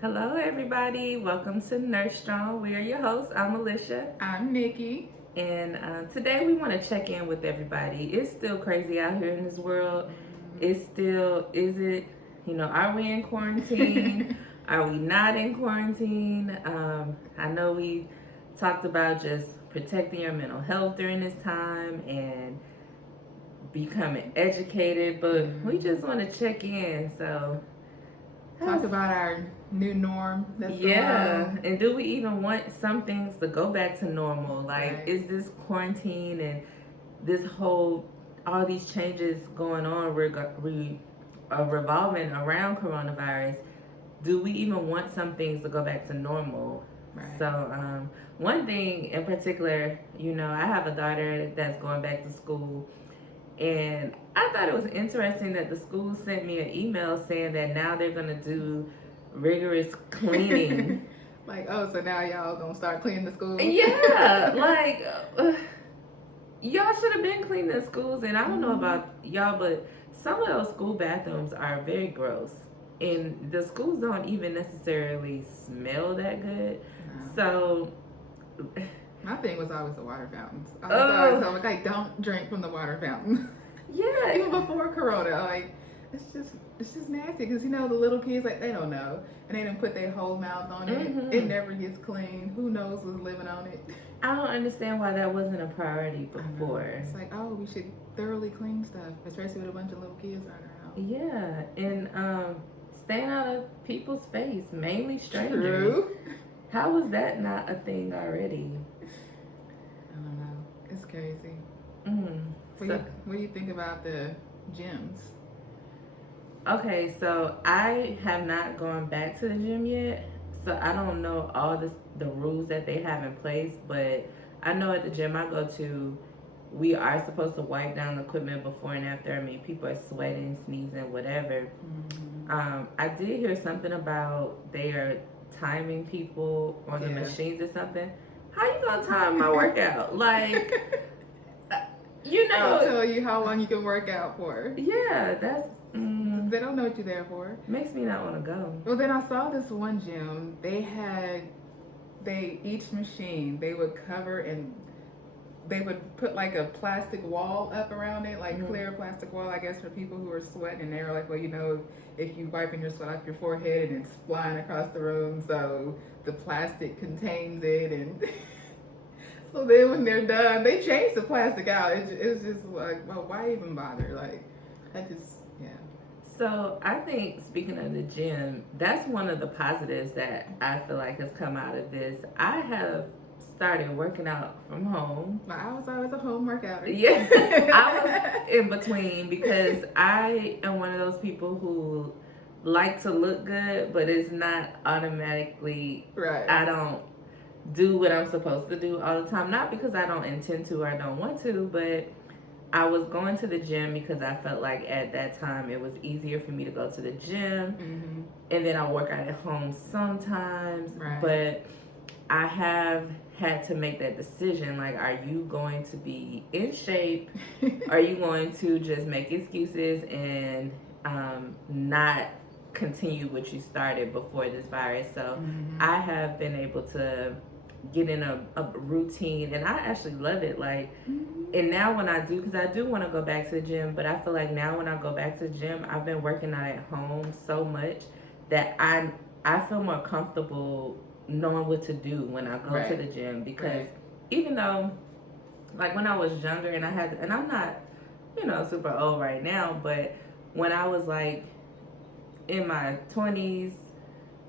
Hello, everybody. Welcome to Nurse Strong. We are your hosts. I'm Alicia. I'm Nikki. And today we want to check in with everybody. It's still crazy out here in this world. It's still, is it, are we in quarantine? Are we not in quarantine? I know we talked about just protecting your mental health during this time and becoming educated, but we just want to check in. So, Talk about our new norm that's going yeah, on. and do we even want some things to go back to normal? Like, Right. is this quarantine and this whole, all these changes going on revolving around coronavirus? Do we even want some things to go back to normal? Right. So, one thing in particular, I have a daughter that's going back to school, and I thought it was interesting that the school sent me an email saying that now they're going to do rigorous cleaning. Like, oh, so now y'all gonna start cleaning the school? Yeah, like y'all should have been cleaning the schools, and I don't know about y'all, but some of those school bathrooms are very gross, and the schools don't even necessarily smell that good. No. So, My thing was always the water fountains. I was always told, like, don't drink from the water fountain. yeah, Even before Corona, like, it's just nasty because the little kids, like, they don't know, and they didn't put their whole mouth on it. Mhm. It never gets clean. Who knows what's living on it? I don't understand why that wasn't a priority before. It's like, oh, we should thoroughly clean stuff, especially with a bunch of little kids running around. Yeah, and staying out of people's face, mainly strangers. True. How was that not a thing already? I don't know. It's crazy. Mm. What do you think about the gyms? Okay, so I have not gone back to the gym yet, so I don't know all the rules that they have in place. But I know at the gym I go to, we are supposed to wipe down the equipment before and after. I mean, people are sweating, sneezing, whatever. I did hear something about they are timing people on the machines or something. How you gonna time my workout? Like, They'll tell you how long you can work out for. Yeah, that's. They don't know what you're there for. Makes me not want to go. Well, then I saw this one gym. Each machine they would cover and they would put like a plastic wall up around it, like clear plastic wall, I guess, for people who are sweating. And they were like, well, if you wiping your sweat off your forehead and it's flying across the room, so the plastic contains it. And so then when they're done, they change the plastic out. It's just like, well, why even bother? Like, yeah. So I think, speaking of the gym, that's one of the positives that I feel like has come out of this. I have started working out from home. Well, I was always a home workouter. Yeah, I was in between because I am one of those people who like to look good, but it's not automatically. Right. I don't do what I'm supposed to do all the time. Not because I don't intend to or I don't want to, but I was going to the gym because I felt like at that time it was easier for me to go to the gym, and then I'll work out at home sometimes. Right. But I have had to make that decision. Like, are you going to be in shape? Are you going to just make excuses and not continue what you started before this virus? So I have been able to get in a routine, and I actually love it. Like, and now when I do, because I do want to go back to the gym, but I feel like now when I go back to the gym, I've been working out at home so much that I feel more comfortable knowing what to do when I go to the gym. Because even though, like, when I was younger and and I'm not, super old right now, but when I was like in my 20s,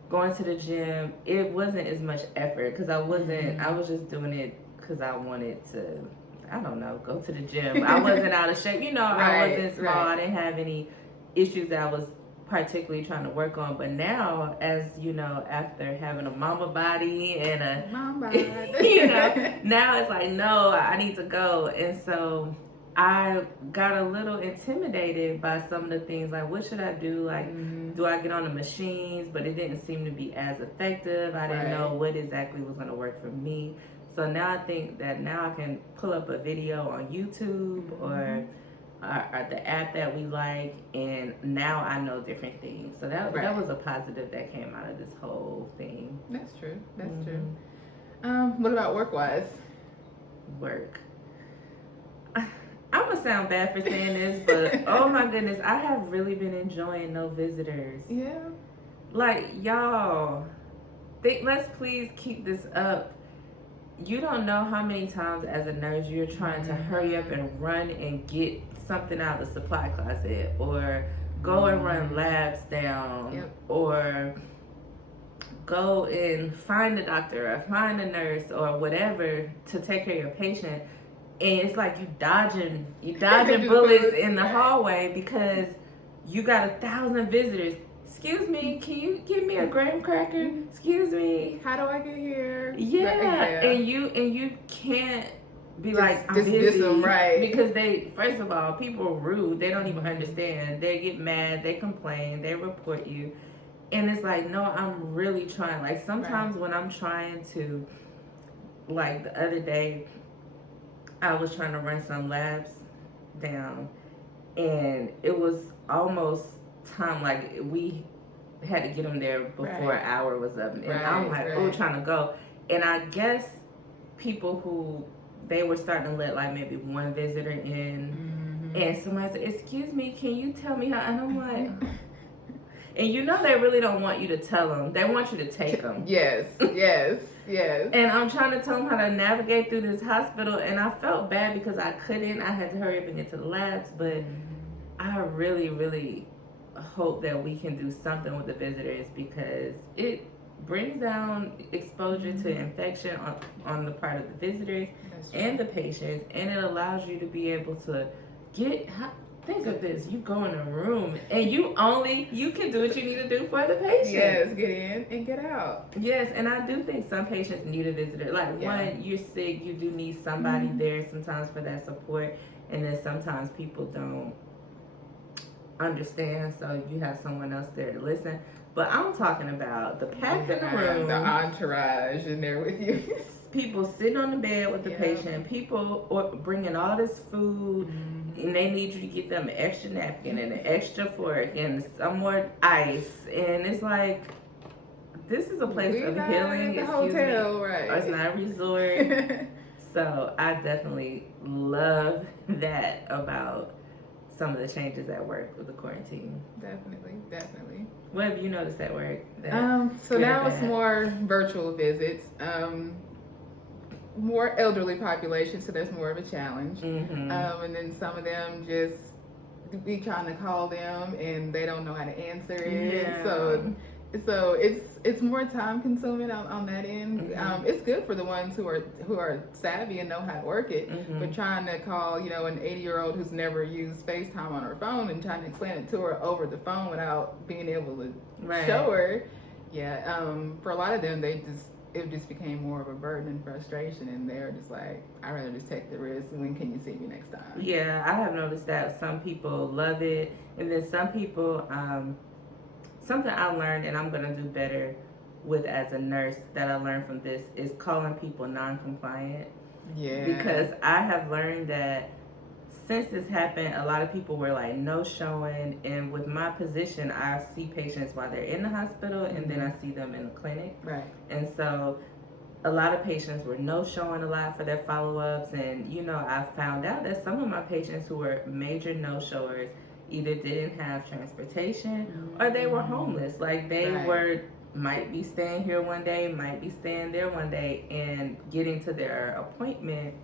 going to the gym, it wasn't as much effort because I was just doing it because I wanted to, I don't know, go to the gym. I wasn't out of shape. I wasn't small. I didn't have any issues that I was particularly trying to work on. But now, as after having a mama body and now it's like, no, I need to go. And so I got a little intimidated by some of the things, like, what should I do? Like, do I get on the machines? But it didn't seem to be as effective. I didn't know what exactly was going to work for me. So now I think that now I can pull up a video on YouTube or the app that we like, and now I know different things. So that was a positive that came out of this whole thing. That's true. That's true. What about work-wise? Work. I'm gonna sound bad for saying this, but oh my goodness, I have really been enjoying no visitors. Yeah. Like, y'all, let's please keep this up. You don't know how many times as a nurse you're trying to hurry up and run and get something out of the supply closet, or go and run labs down, or go and find a doctor or find a nurse or whatever to take care of your patient. And it's like you dodging bullets in the hallway because you got 1,000 visitors. Excuse me, can you give me a graham cracker? Excuse me. How do I get here? Yeah. And you can't be like, I'm just busy. Them, right. Because first of all, people are rude. They don't even understand. They get mad, they complain, they report you. And it's like, no, I'm really trying. Like sometimes when I'm trying to, like the other day, I was trying to run some labs down, and it was almost time, like we had to get them there before an hour was up, and I'm like, trying to go. And I guess people who, they were starting to let like maybe one visitor in, and somebody said, excuse me, can you tell me how? And I'm like, and you know they really don't want you to tell them. They want you to take them. Yes. And I'm trying to tell them how to navigate through this hospital, and I felt bad because I couldn't. I had to hurry up and get to the labs, but I really, really hope that we can do something with the visitors, because it brings down exposure to infection on the part of the visitors and the patients, and it allows you to be able to think of this. You go in a room and you can do what you need to do for the patient. Yes, get in and get out. Yes, and I do think some patients need a visitor. Like when you're sick, you do need somebody there sometimes for that support, and then sometimes people don't understand, so you have someone else there to listen. But I'm talking about the packed in the room, the entourage in there with you. People sitting on the bed with the patient, people bringing all this food, and they need you to get them an extra napkin and an extra fork and some more ice. And it's like, this is a place of healing. It's a hotel, right? Or it's not a resort. So I definitely love that about some of the changes at work with the quarantine. Definitely. What have you noticed at work? So now it's more virtual visits. More elderly population, so that's more of a challenge. And then some of them just be trying to call them and they don't know how to answer it. So it's more time consuming on that end. It's good for the ones who are savvy and know how to work it, but trying to call, an 80-year-old who's never used FaceTime on her phone and trying to explain it to her over the phone without being able to show her. For a lot of them, it just became more of a burden and frustration, and they're just like, I'd rather just take the risk. When can you see me next time? Yeah, I have noticed that some people love it, and then some people, something I learned, and I'm going to do better with as a nurse that I learned from this, is calling people non-compliant. Yeah. Because I have learned that since this happened, a lot of people were like no showing, and with my position, I see patients while they're in the hospital, and then I see them in the clinic. Right. And so a lot of patients were no showing a lot for their follow-ups, and I found out that some of my patients who were major no-showers either didn't have transportation or they were homeless. Like they might be staying here one day, might be staying there one day, and getting to their appointment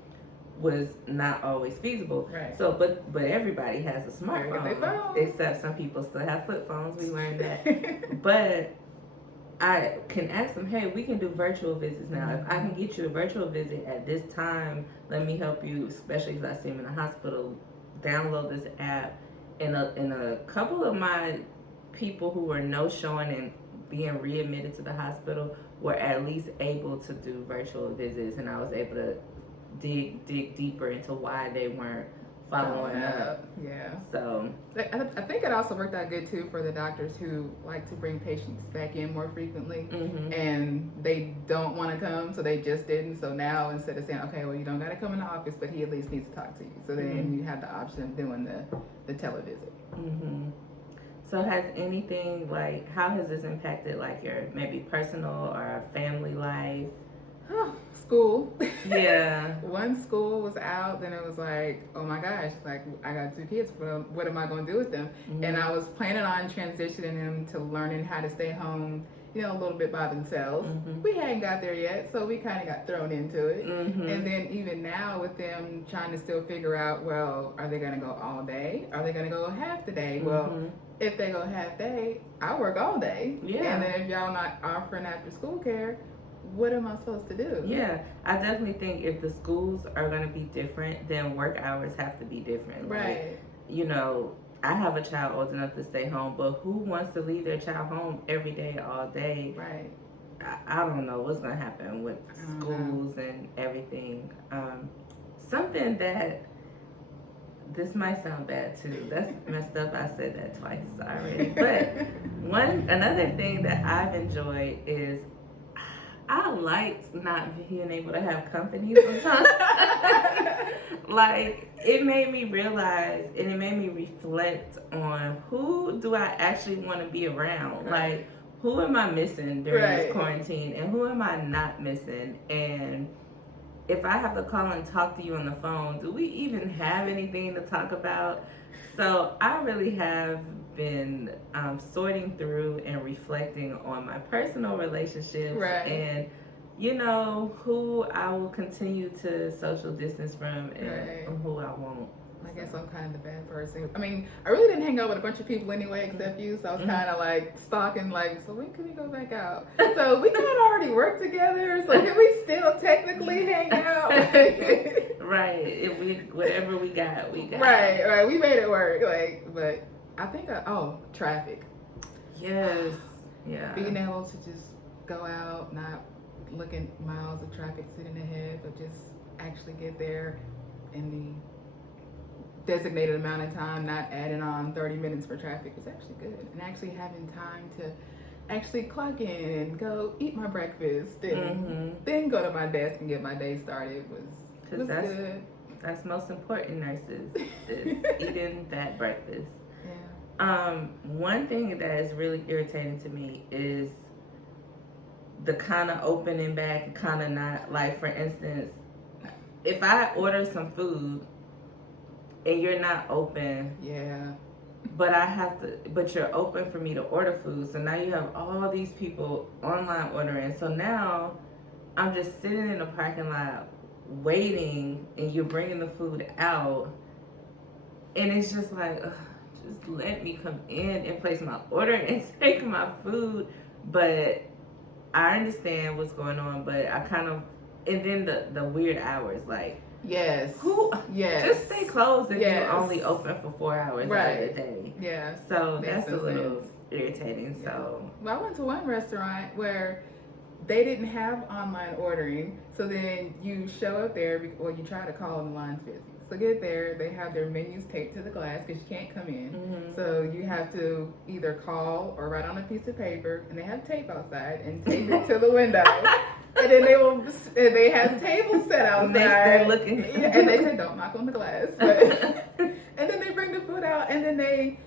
was not always feasible. Right. So, but everybody has a smartphone, except some people still have flip phones. We learned that. But I can ask them, hey, we can do virtual visits now. If I can get you a virtual visit at this time, let me help you, especially if I see them in the hospital. Download this app. And a couple of my people who were no showing and being readmitted to the hospital were at least able to do virtual visits, and I was able to dig deeper into why they weren't following up. Yeah. So I think it also worked out good too for the doctors who like to bring patients back in more frequently, and they don't want to come, so they just didn't. So now instead of saying, okay, well, you don't got to come in the office, but he at least needs to talk to you, so then you have the option of doing the televisit. So has anything like, how has this impacted like your maybe personal or family life? School. Yeah. Once school was out, then it was like, oh my gosh, like I got 2 kids. What am I going to do with them? And I was planning on transitioning them to learning how to stay home, you know, a little bit by themselves. We hadn't got there yet, so we kind of got thrown into it. And then even now with them trying to still figure out, well, are they going to go all day? Are they going to go half the day? Well, if they go half day, I work all day. Yeah. And then if y'all not offering after school care, what am I supposed to do? Yeah, I definitely think if the schools are going to be different, then work hours have to be different. Right. Like, you know, I have a child old enough to stay home, but who wants to leave their child home every day, all day? Right. I don't know what's going to happen with schools and everything. Something that, this might sound bad too. That's messed up. I said that twice already. But another thing that I've enjoyed is I liked not being able to have company sometimes. Like, it made me realize and it made me reflect on who do I actually want to be around. Right. Like, who am I missing during this quarantine and who am I not missing? And if I have to call and talk to you on the phone, do we even have anything to talk about? So I really have been sorting through and reflecting on my personal relationships and, you know, who I will continue to social distance from and who I won't. I guess I'm kind of the bad person. I mean, I really didn't hang out with a bunch of people anyway except you, so I was kind of like stalking, like, so when can we go back out? So we kind of already work together, so can we still technically hang out? Right. If we, whatever we got, we got. Right. We made it work. Like, but I think, traffic. Yes. Yeah. Being able to just go out, not looking miles of traffic sitting ahead, but just actually get there in the designated amount of time, not adding on 30 minutes for traffic was actually good. And actually having time to actually clock in and go eat my breakfast and then go to my desk and get my day started was good. That's most important, nurses, is eating that breakfast. Yeah. One thing that is really irritating to me is the kind of opening back, kind of not. Like, for instance, if I order some food and you're not open, but you're open for me to order food, so now you have all these people online ordering. So now I'm just sitting in the parking lot waiting, and you're bringing the food out, and it's just like, just let me come in and place my order and take my food. But I understand what's going on, but I kind of, and then the weird hours, like, just stay closed if you're only open for 4 hours out of the day. Yeah. So that's a little irritating. Yeah. So, well, I went to one restaurant where they didn't have online ordering, so then you show up there, or you try to call and the line's busy. So get there, they have their menus taped to the glass because you can't come in. So you have to either call or write on a piece of paper, and they have tape outside and tape it to the window. And then they have tables set outside. They're looking. And they say, don't knock on the glass. And then they bring the food out, and then they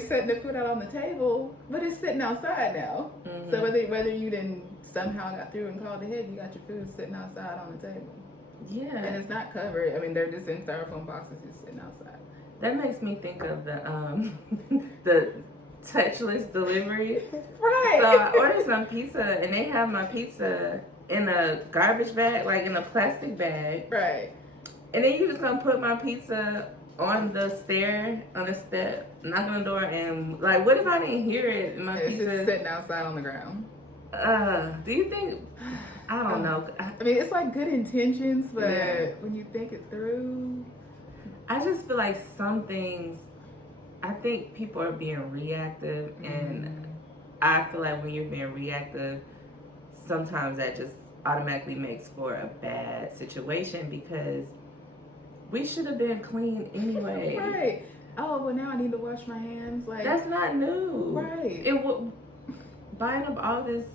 set the food out on the table, but it's sitting outside now. So whether you didn't somehow got through and called ahead, you got your food sitting outside on the table. Yeah. And it's not covered. I mean, they're just in styrofoam boxes just sitting outside. That makes me think of the touchless delivery. Right. So I ordered some pizza, and they have my pizza in a garbage bag, like in a plastic bag. Right. And then you just gonna put my pizza on the step, knock on the door, and like, what if I didn't hear it? And my pizza just sitting outside on the ground. Do you think? I don't know. I mean, it's like good intentions, but when you think it through, I just feel like some things. I think people are being reactive, and I feel like when you're being reactive, sometimes that just automatically makes for a bad situation, because we should have been clean anyway. Right. Oh, well, now I need to wash my hands. Like, That's not new. right. It would buying up all this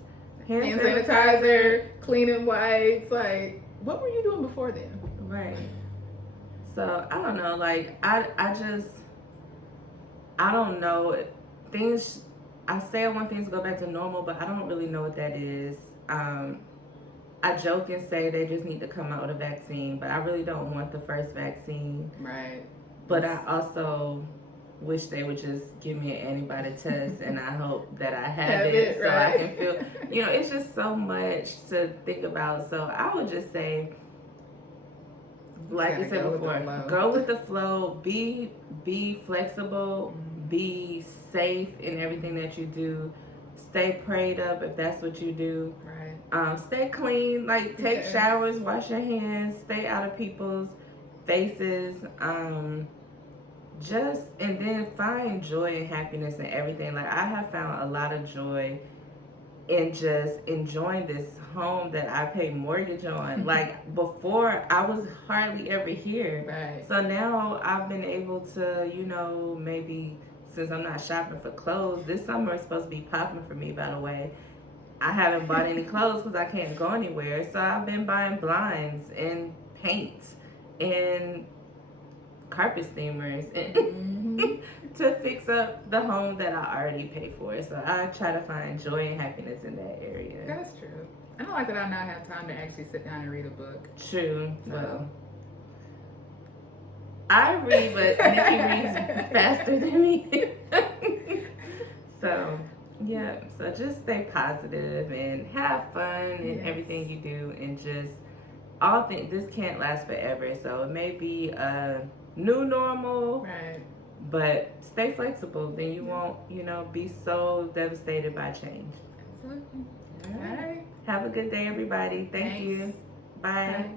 hand sanitizer, cleaning wipes. Like, what were you doing before then? Right. So I don't know. Like I don't know. Things I say I want things to go back to normal, but I don't really know what that is. I joke and say they just need to come out with a vaccine, but I really don't want the first vaccine. Right. But I also wish they would just give me an antibody test, and I hope that I have it so right. I can feel. You know, it's just so much to think about. So I would just say, like you said before, go with the flow. Be flexible. Be safe in everything that you do. Stay prayed up if that's what you do. Right. Stay clean. Like take showers, wash your hands. Stay out of people's faces. And then find joy and happiness in everything. Like I have found a lot of joy in just enjoying this home that I pay mortgage on. Like before I was hardly ever here. Right. So now I've been able to, you know, maybe since I'm not shopping for clothes, this summer is supposed to be popping for me, by the way. I haven't bought any clothes because I can't go anywhere. So I've been buying blinds and paint and carpet steamers and to fix up the home that I already paid for. So I try to find joy and happiness in that area. That's true. I don't like that I now have time to actually sit down and read a book. True. Well, I read, but Nikki reads faster than me. So, yeah. So just stay positive and have fun in everything you do, and just this can't last forever. So it may be a new normal, right? But stay flexible. Then you won't, you know, be so devastated by change. Absolutely. All right. Have a good day, everybody. Thank you. Bye.